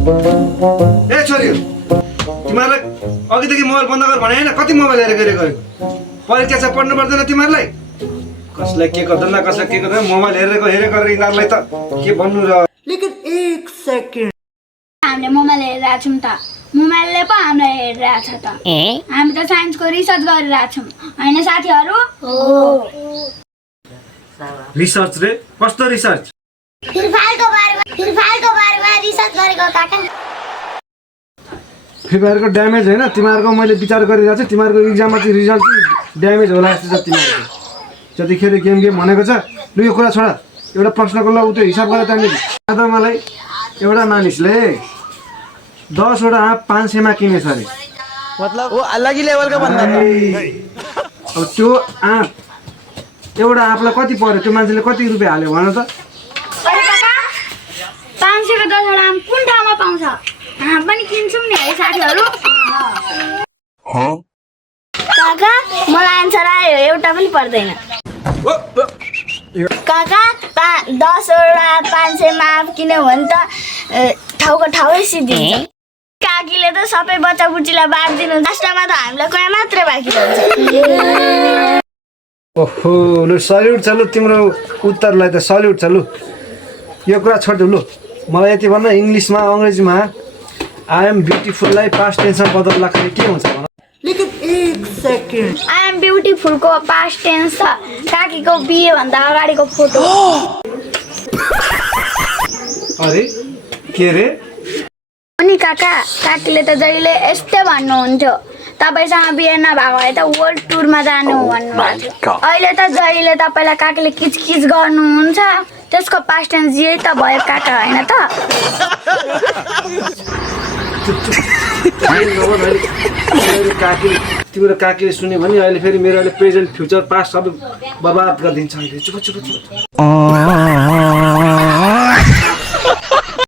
ए छोरी तिमीहरूलाई अघिदेखि मोबाइल बन्द गर भने होइन कति मोबाइल हेरेर गयो परीक्षा छ पढ्नु पर्दैन तिमीहरूलाई कसलाई के गर्दैन कसलाई के गर्दैन मोबाइल हेरेको यिनीहरूलाई त के भन्नु र लेकिन एक सेकेन्ड हामीले मोबाइल हेरिरहेको छौँ त मोबाइलले पो हामीलाई हेरिरहेछ त हामी त साइन्सको रिसर्च गरिरहेको छौँ होइन साथीहरू रिसर्च रे कस्तो रिसर्च फ्री फायरको बारेमा रिसर्च गरेको काका फ्री फायरको ड्यामेज होइन तिमीहरूको मैले विचार गरिरहेको छु तिमीहरूको इक्जाममा चाहिँ रिजल्ट चाहिँ ड्यामेज होला जस्तो छ तिमीहरूको जतिखेर गेम भनेको छ लु यो कुरा छोडा एउटा प्रश्नको ल उ त्यो हिसाब गरेर त्यहाँनिर त मलाई एउटा मानिसले 10 वटा आँप 500 मा किनेछ अरे मतलब वो अलग ही लेवल का बंदा था अब त्यो आँप एउटा आँपलाई कति पर्यो त्यो मान्छेले कति रुपियाँ हाल्यो भन त 500 को 10 वटा आम कुन ठाउँमा पाउँछ हामी पनि किन्छौँ नि है साथीहरू काका मलाई आन्सर आयो एउटा पनि पर्दैन काका 10 वटा 500 मा आँप किन्यो भने त ठाउँको ठाउँै सिद्धिन्छ काकीले त सबै बच्चा बुच्चीलाई बाँडिदिनु लास्टमा त हामीलाई कोही मात्रै बाँकी रहन्छ ओहो लु सल्युट छ लु तिम्रो उत्तरलाई त सल्युट छ लु यो कुरा छोड्दे लु मलाई यति भन्न इङ्ग्लिसमा अङ्ग्रेजीमा आई एम ब्युटिफुललाई पास्ट टेन्समा बदल्दाखेरि के हुन्छ भन लेकिन एक सेकेन्ड आई एम ब्युटिफुल को पास्ट टेन्स छ काकीको बिहे भन्दा अगाडिको फोटो अरे के रे अनि काका काकीले त जहिले यस्तै भन्नुहुन्थ्यो तपाईसँग बिहे नभएको भए त वर्ल्ड टुरमा जानु भन्नुभएको थियो अहिले त जहिले तपाईँलाई काकीले किचकिच गर्नुहुन्छ त्यसको पास्ट टेन्स यही त भयो काका होइन त तिम्रो काकीले सुन्यो भने अहिले फेरि मेरो अहिले प्रेजेन्ट फ्युचर पास्ट सबै बर्बाद गरिदिन्छ अहिले चुप